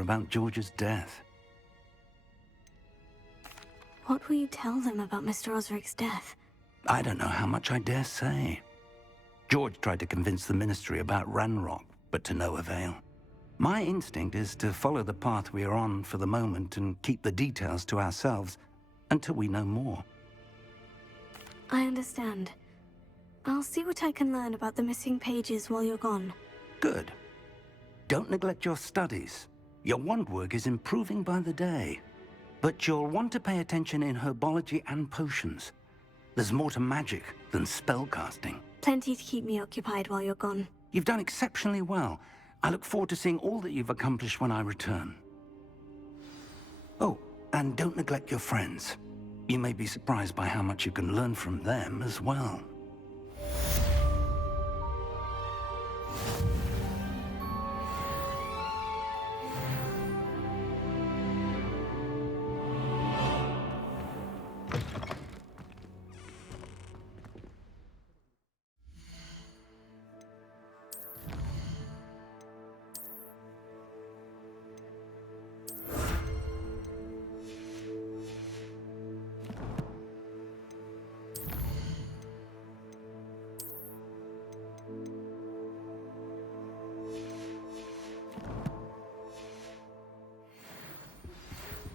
about George's death. What will you tell them about Mr. Osric's death? I don't know how much I dare say. George tried to convince the Ministry about Ranrock, but to no avail. My instinct is to follow the path we are on for the moment and keep the details to ourselves until we know more. I understand. I'll see what I can learn about the missing pages while you're gone. Good. Don't neglect your studies. Your wand work is improving by the day. But you'll want to pay attention in herbology and potions. There's more to magic than spellcasting. Plenty to keep me occupied while you're gone. You've done exceptionally well. I look forward to seeing all that you've accomplished when I return. Oh, and don't neglect your friends. You may be surprised by how much you can learn from them as well.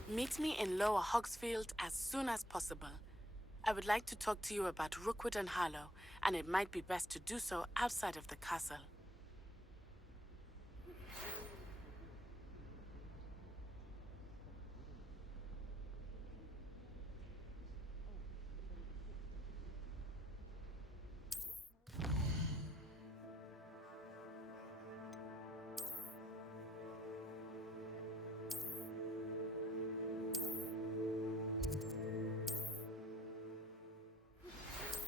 Meet me in Lower Hogsfield as soon as possible. I would like to talk to you about Rookwood and Harlow, and it might be best to do so outside of the castle.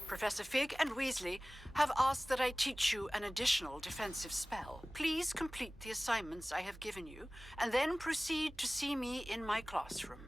Professor Fig and Weasley have asked that I teach you an additional defensive spell. Please complete the assignments I have given you, and then proceed to see me in my classroom.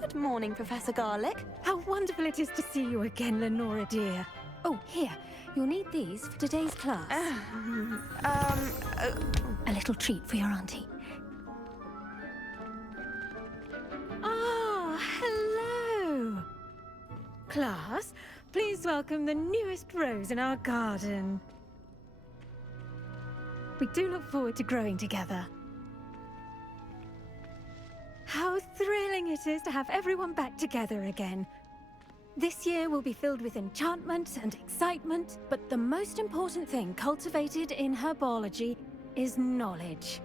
Good morning, Professor Garlick. How wonderful it is to see you again, Lenora dear. Oh, here. You'll need these for today's class. A little treat for your auntie. Ah, hello. Class, please welcome the newest rose in our garden. We do look forward to growing together. How thrilling it is to have everyone back together again. This year will be filled with enchantment and excitement, but the most important thing cultivated in herbology is knowledge.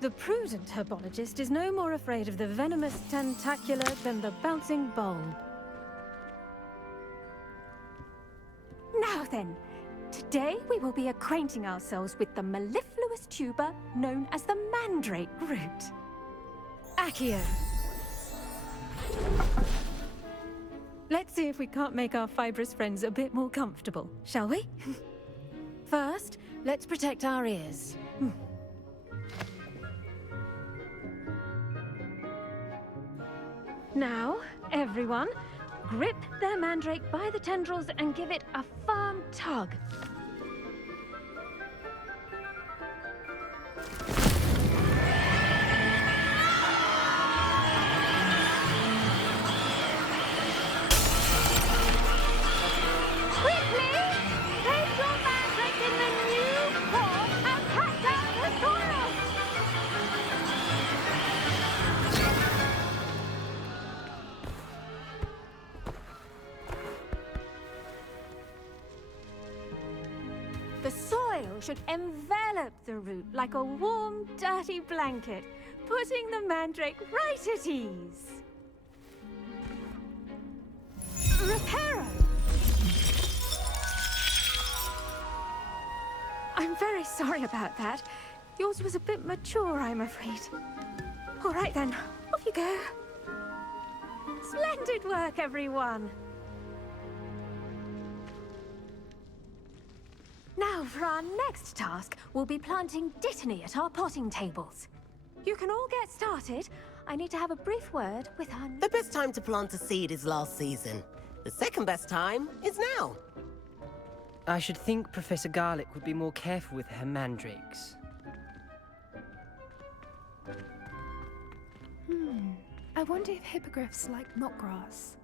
The prudent herbologist is no more afraid of the venomous tentacular than the bouncing bulb. Now then, today we will be acquainting ourselves with the mellifluous tuber known as the mandrake root. Accio. Let's see if we can't make our fibrous friends a bit more comfortable, shall we? First, let's protect our ears. Now, everyone, grip their mandrake by the tendrils and give it a firm tug. Quickly! Place your mandrake in the new form and catch up the soil! The soil should envelop the root like a warm, dirty blanket, putting the mandrake right at ease. Reparo! I'm very sorry about that. Yours was a bit mature, I'm afraid. All right then, off you go. Splendid work, everyone! Now, for our next task, we'll be planting Dittany at our potting tables. You can all get started. I need to have a brief word with our... The best time to plant a seed is last season. The second best time is now. I should think Professor Garlick would be more careful with her mandrakes. I wonder if hippogriffs like knotgrass.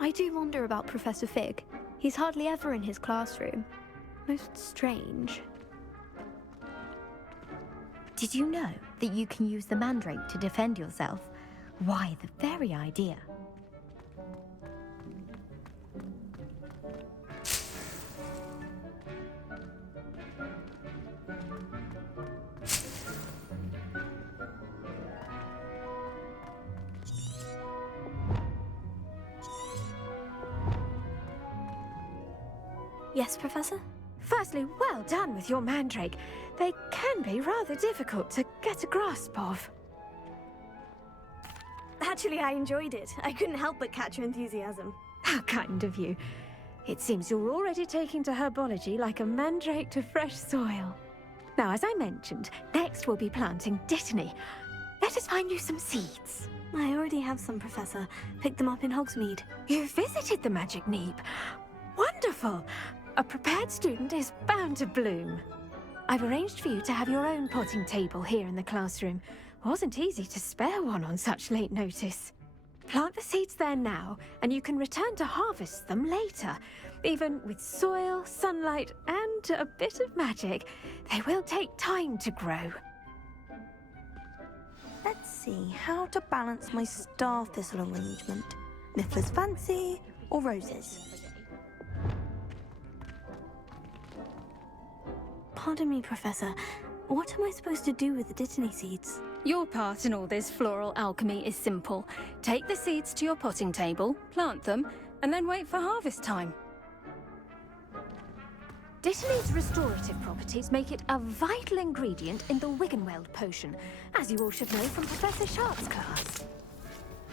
I do wonder about Professor Fig. He's hardly ever in his classroom. Most strange. Did you know that you can use the mandrake to defend yourself? Why, the very idea. Yes, Professor? Firstly, well done with your mandrake. They can be rather difficult to get a grasp of. Actually, I enjoyed it. I couldn't help but catch your enthusiasm. How kind of you. It seems you're already taking to herbology like a mandrake to fresh soil. Now, as I mentioned, next we'll be planting Dittany. Let us find you some seeds. I already have some, Professor. Picked them up in Hogsmeade. You visited the Magic Neep. Wonderful! A prepared student is bound to bloom. I've arranged for you to have your own potting table here in the classroom. Wasn't easy to spare one on such late notice. Plant the seeds there now, and you can return to harvest them later. Even with soil, sunlight, and a bit of magic, they will take time to grow. Let's see how to balance my star thistle arrangement. Niffler's Fancy or roses? Pardon me, Professor. What am I supposed to do with the Dittany seeds? Your part in all this floral alchemy is simple. Take the seeds to your potting table, plant them, and then wait for harvest time. Dittany's restorative properties make it a vital ingredient in the Wiggenweld potion, as you all should know from Professor Sharp's class.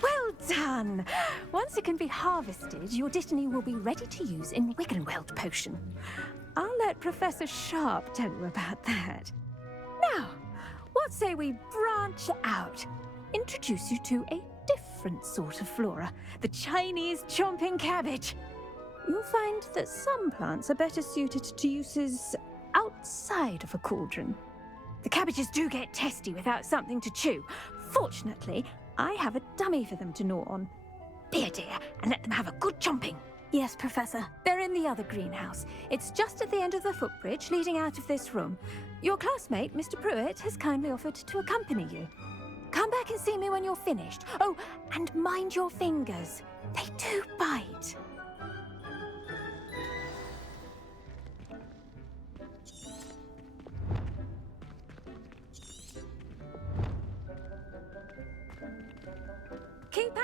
Well done! Once it can be harvested, your Dittany will be ready to use in Wiggenweld potion. I'll let Professor Sharp tell you about that. Now, what say we branch out? Introduce you to a different sort of flora, the Chinese chomping cabbage. You'll find that some plants are better suited to uses outside of a cauldron. The cabbages do get testy without something to chew. Fortunately, I have a dummy for them to gnaw on. Be a dear and let them have a good chomping. Yes, Professor. They're in the other greenhouse. It's just at the end of the footbridge leading out of this room. Your classmate, Mr. Pruitt, has kindly offered to accompany you. Come back and see me when you're finished. Oh, and mind your fingers. They do bite.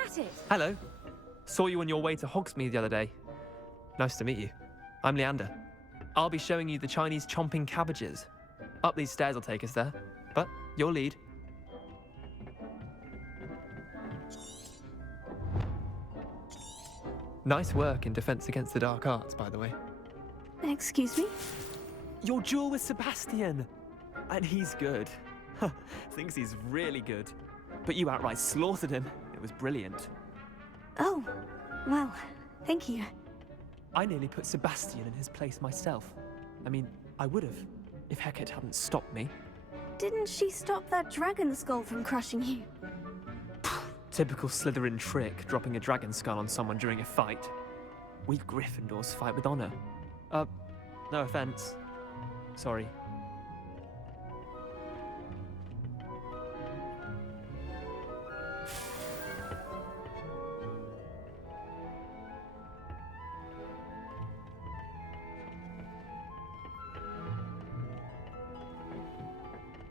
at it! Hello. Saw you on your way to Hogsmeade the other day. Nice to meet you. I'm Leander. I'll be showing you the Chinese chomping cabbages. Up these stairs will take us there, but your lead. Nice work in Defense Against the Dark Arts, by the way. Excuse me? Your duel with Sebastian! And he's good. Thinks he's really good. But you outright slaughtered him. It was brilliant. Oh, well, thank you. I nearly put Sebastian in his place myself. I mean, I would have, if Hecate hadn't stopped me. Didn't she stop that dragon skull from crushing you? Typical Slytherin trick, dropping a dragon skull on someone during a fight. We Gryffindors fight with honor. No offense. Sorry.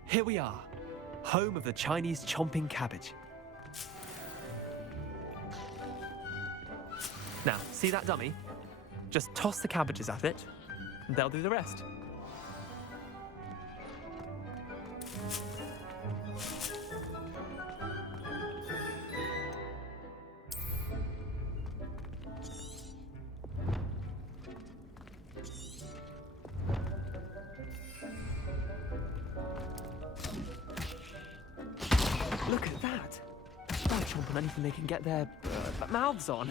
Here we are, home of the Chinese chomping cabbage. Now, see that dummy? Just toss the cabbages at it, and they'll do the rest. Look at that! They'll chomp on anything they can get their mouths on.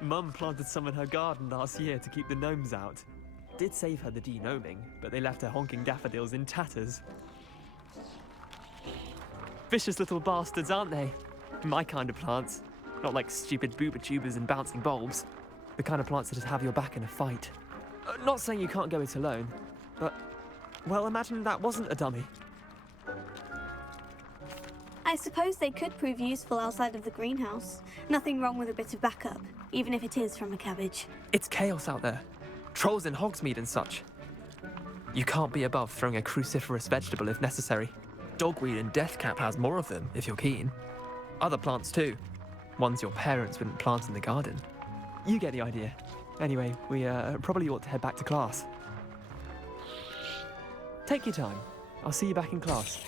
Mum planted some in her garden last year to keep the gnomes out. Did save her the de-gnoming, but they left her honking daffodils in tatters. Vicious little bastards, aren't they? My kind of plants. Not like stupid booba tubers and bouncing bulbs. The kind of plants that just have your back in a fight. Not saying you can't go it alone, but, well, imagine that wasn't a dummy. I suppose they could prove useful outside of the greenhouse. Nothing wrong with a bit of backup, even if it is from a cabbage. It's chaos out there. Trolls in Hogsmeade and such. You can't be above throwing a cruciferous vegetable if necessary. Dogweed and deathcap has more of them, if you're keen. Other plants too. Ones your parents wouldn't plant in the garden. You get the idea. Anyway, we probably ought to head back to class. Take your time. I'll see you back in class.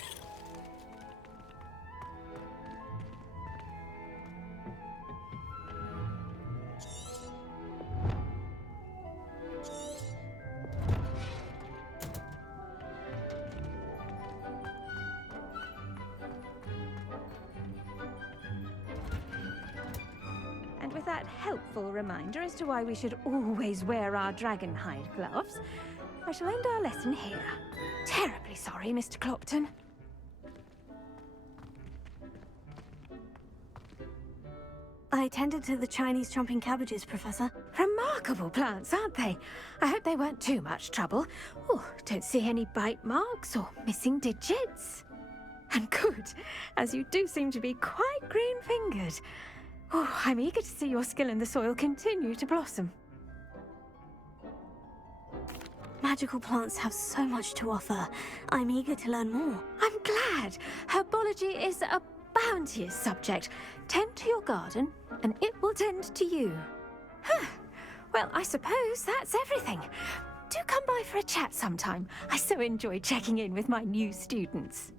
And with that helpful reminder as to why we should always wear our dragon hide gloves, I shall end our lesson here. Terribly sorry, Mr. Clopton. I tended to the Chinese chomping cabbages, Professor. Remarkable plants, aren't they? I hope they weren't too much trouble. Oh, don't see any bite marks or missing digits. And good, as you do seem to be quite green-fingered. Oh, I'm eager to see your skill in the soil continue to blossom. Magical plants have so much to offer. I'm eager to learn more. I'm glad. Herbology is a bounteous subject. Tend to your garden, and it will tend to you. Huh. Well, I suppose that's everything. Do come by for a chat sometime. I so enjoy checking in with my new students.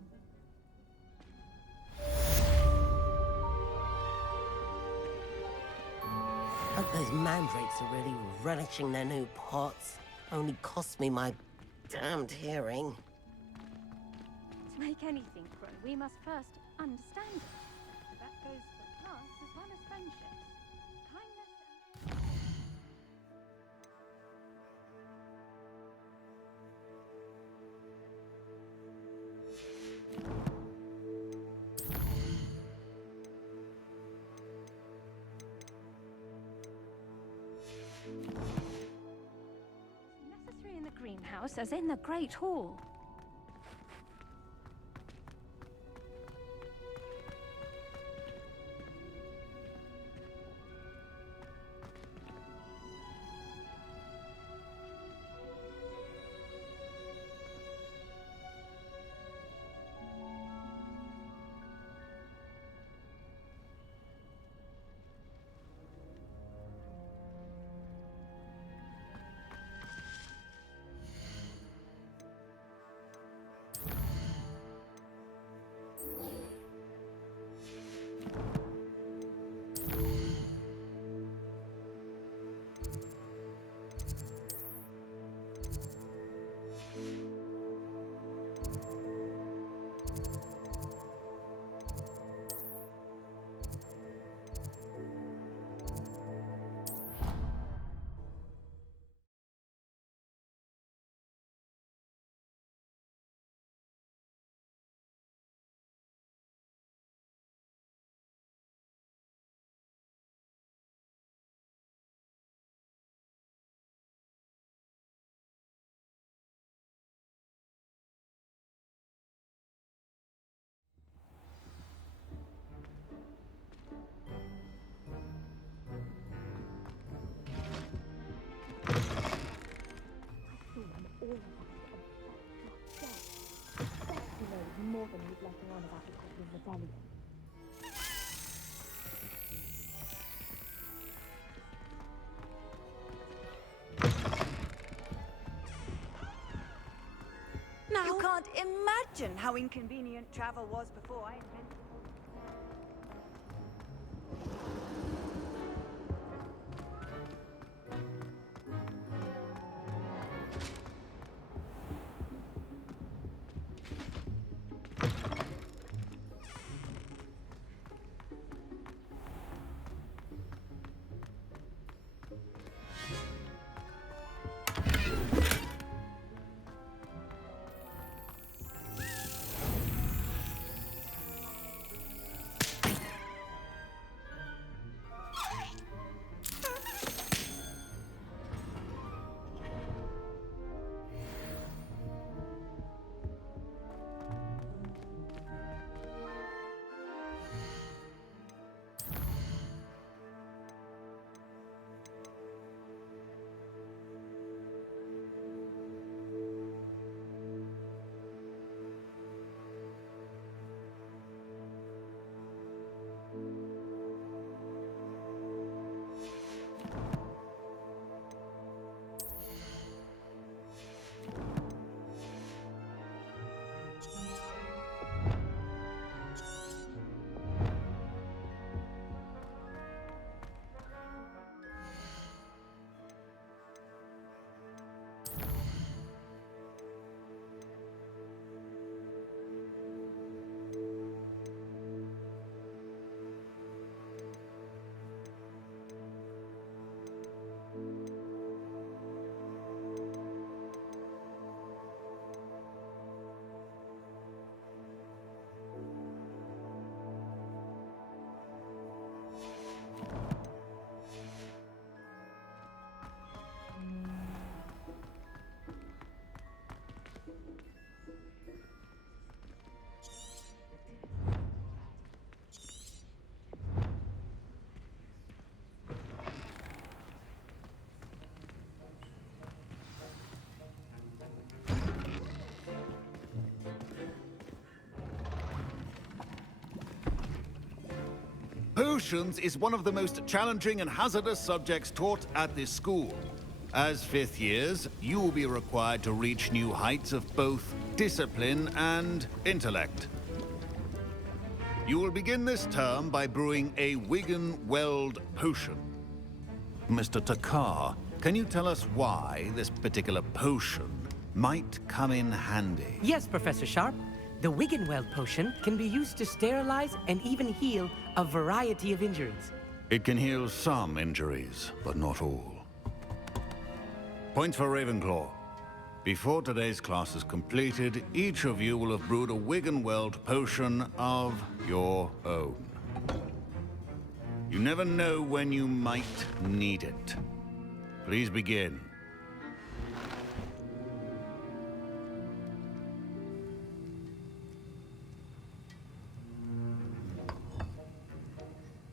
Hope those mandrakes are really relishing their new pots. Only cost me my damned hearing. To make anything grow, we must first understand it. That goes for plants as well as friendships. Kindness. Necessary in the greenhouse as in the Great Hall. More than he's letting on about the Goblin Rebellion. Now, you can't imagine how inconvenient travel was before I invented. Potions is one of the most challenging and hazardous subjects taught at this school. As fifth years, you will be required to reach new heights of both discipline and intellect. You will begin this term by brewing a Wigan-Weld potion. Mr. Takar, can you tell us why this particular potion might come in handy? Yes, Professor Sharp. The Wigan-Weld potion can be used to sterilize and even heal a variety of injuries. It can heal some injuries, but not all. Point for Ravenclaw. Before today's class is completed, each of you will have brewed a Wigan-Weld potion of your own. You never know when you might need it. Please begin.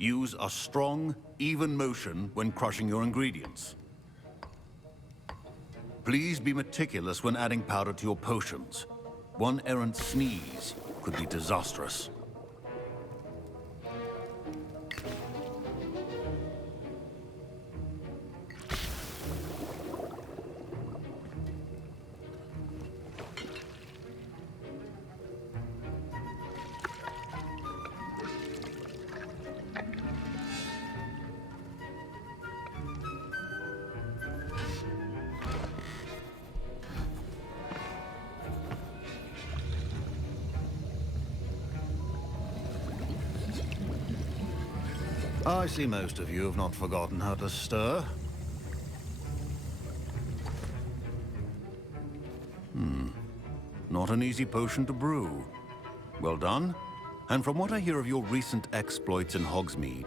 Use a strong, even motion when crushing your ingredients. Please be meticulous when adding powder to your potions. One errant sneeze could be disastrous. I see most of you have not forgotten how to stir. Not an easy potion to brew. Well done. And from what I hear of your recent exploits in Hogsmeade,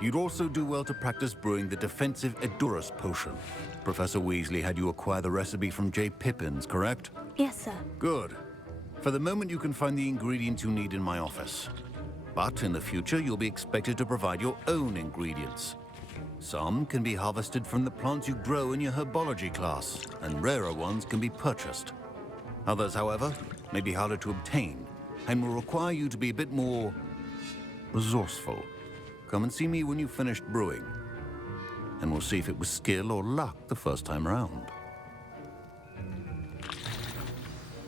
you'd also do well to practice brewing the defensive Edurus potion. Professor Weasley had you acquire the recipe from J. Pippin's, correct? Yes, sir. Good. For the moment, you can find the ingredients you need in my office. But in the future, you'll be expected to provide your own ingredients. Some can be harvested from the plants you grow in your herbology class, and rarer ones can be purchased. Others, however, may be harder to obtain, and will require you to be a bit more resourceful. Come and see me when you've finished brewing, and we'll see if it was skill or luck the first time around.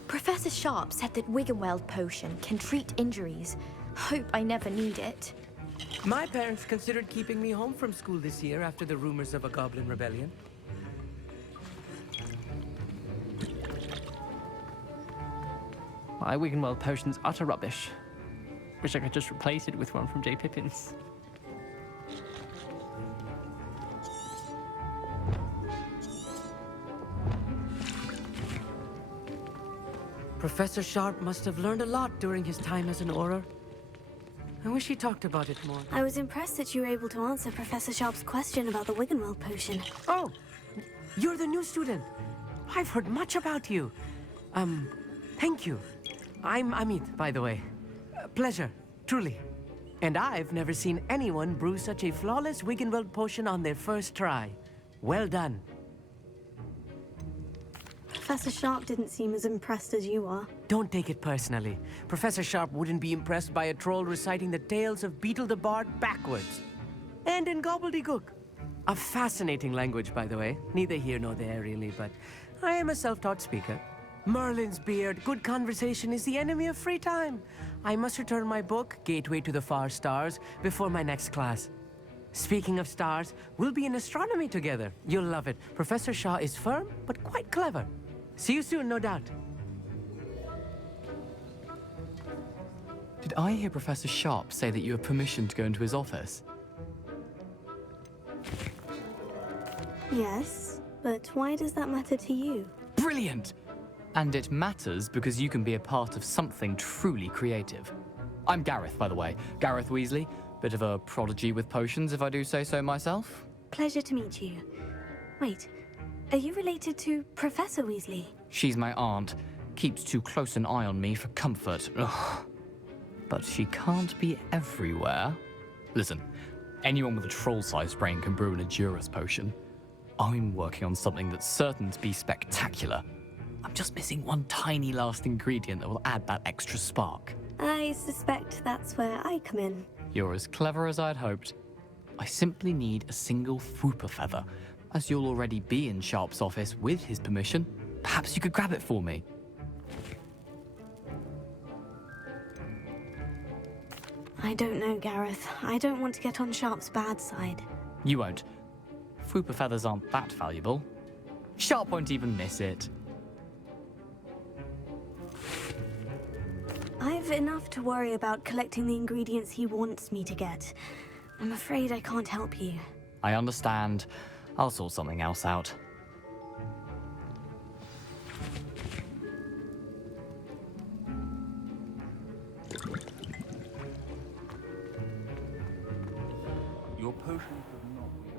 Professor Sharp said that Wiggenweld potion can treat injuries. Hope I never need it. My parents considered keeping me home from school this year after the rumors of a goblin rebellion. My Wiggenweld potion's utter rubbish. Wish I could just replace it with one from J. Pippin's. Professor Sharp must have learned a lot during his time as an Auror. I wish he talked about it more. I was impressed that you were able to answer Professor Sharp's question about the Wiggenweld potion. Oh, you're the new student. I've heard much about you. Thank you. I'm Amit, by the way. Pleasure, truly. And I've never seen anyone brew such a flawless Wiggenweld potion on their first try. Well done. Professor Sharp didn't seem as impressed as you are. Don't take it personally. Professor Sharp wouldn't be impressed by a troll reciting the tales of Beetle the Bard backwards. And in gobbledygook. A fascinating language, by the way. Neither here nor there, really, but I am a self-taught speaker. Merlin's beard, good conversation is the enemy of free time. I must return my book, Gateway to the Far Stars, before my next class. Speaking of stars, we'll be in astronomy together. You'll love it. Professor Shaw is firm, but quite clever. See you soon, no doubt. Did I hear Professor Sharp say that you have permission to go into his office? Yes, but why does that matter to you? Brilliant! And it matters because you can be a part of something truly creative. I'm Gareth, by the way. Gareth Weasley. Bit of a prodigy with potions, if I do say so myself. Pleasure to meet you. Wait, are you related to Professor Weasley? She's my aunt. Keeps too close an eye on me for comfort. Ugh. But she can't be everywhere. Listen, anyone with a troll-sized brain can brew an Edurus potion. I'm working on something that's certain to be spectacular. I'm just missing one tiny last ingredient that will add that extra spark. I suspect that's where I come in. You're as clever as I'd hoped. I simply need a single Fwooper feather. As you'll already be in Sharp's office with his permission, perhaps you could grab it for me. I don't know, Gareth. I don't want to get on Sharp's bad side. You won't. Fwooper feathers aren't that valuable. Sharp won't even miss it. I've enough to worry about collecting the ingredients he wants me to get. I'm afraid I can't help you. I understand. I'll sort something else out. Your potion could not be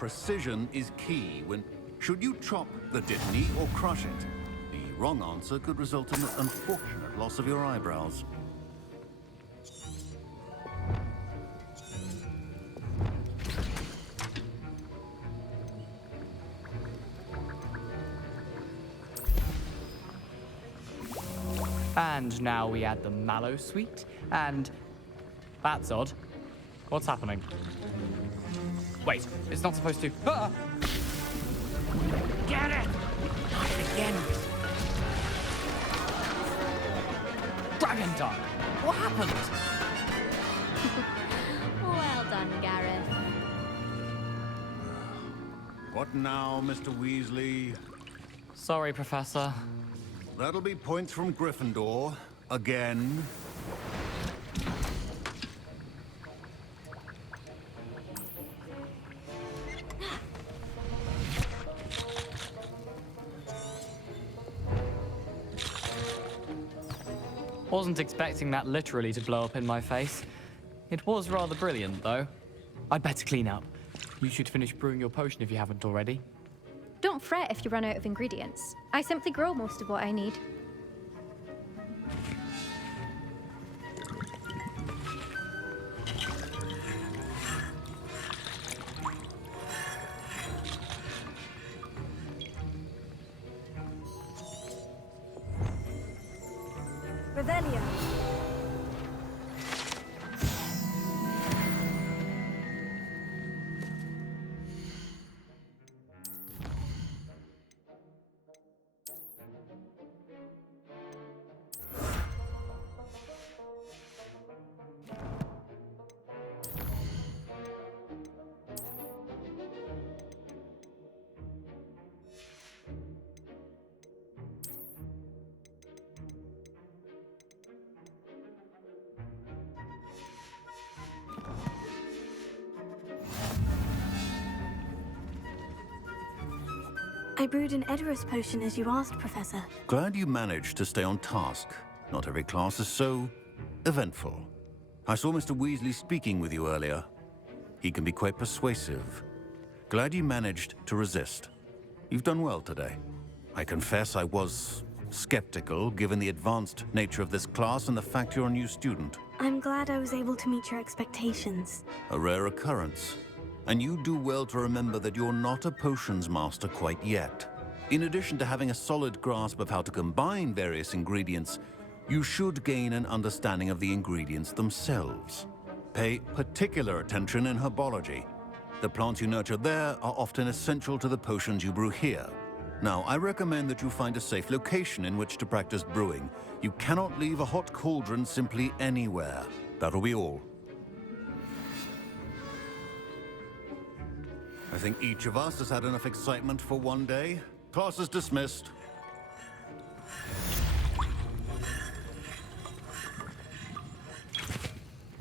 precision is key when... Should you chop the dittany or crush it? The wrong answer could result in the unfortunate loss of your eyebrows. And now we add the mallow sweet, and... That's odd. What's happening? Wait, it's not supposed to... Ah! Get it! Not again. Dragon Dog! What happened? Well done, Gareth. What now, Mr. Weasley? Sorry, Professor. That'll be points from Gryffindor. Again. Wasn't expecting that literally to blow up in my face. It was rather brilliant, though. I'd better clean up. You should finish brewing your potion if you haven't already. Don't fret if you run out of ingredients. I simply grow most of what I need. Revelio. I brewed an Edorus potion as you asked, Professor. Glad you managed to stay on task. Not every class is so eventful. I saw Mr. Weasley speaking with you earlier. He can be quite persuasive. Glad you managed to resist. You've done well today. I confess I was skeptical, given the advanced nature of this class and the fact you're a new student. I'm glad I was able to meet your expectations. A rare occurrence. And you do well to remember that you're not a potions master quite yet. In addition to having a solid grasp of how to combine various ingredients, you should gain an understanding of the ingredients themselves. Pay particular attention in herbology. The plants you nurture there are often essential to the potions you brew here. Now, I recommend that you find a safe location in which to practice brewing. You cannot leave a hot cauldron simply anywhere. That'll be all. I think each of us has had enough excitement for one day. Class is dismissed.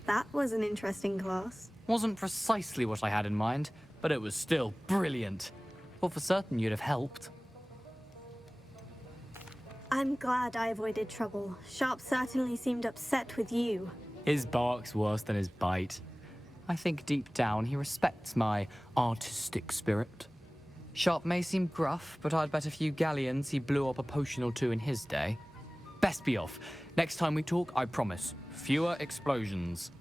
That was an interesting class. Wasn't precisely what I had in mind, but it was still brilliant. Well, for certain you'd have helped. I'm glad I avoided trouble. Sharp certainly seemed upset with you. His bark's worse than his bite. I think deep down he respects my artistic spirit. Sharp may seem gruff, but I'd bet a few galleons he blew up a potion or two in his day. Best be off. Next time we talk, I promise, fewer explosions.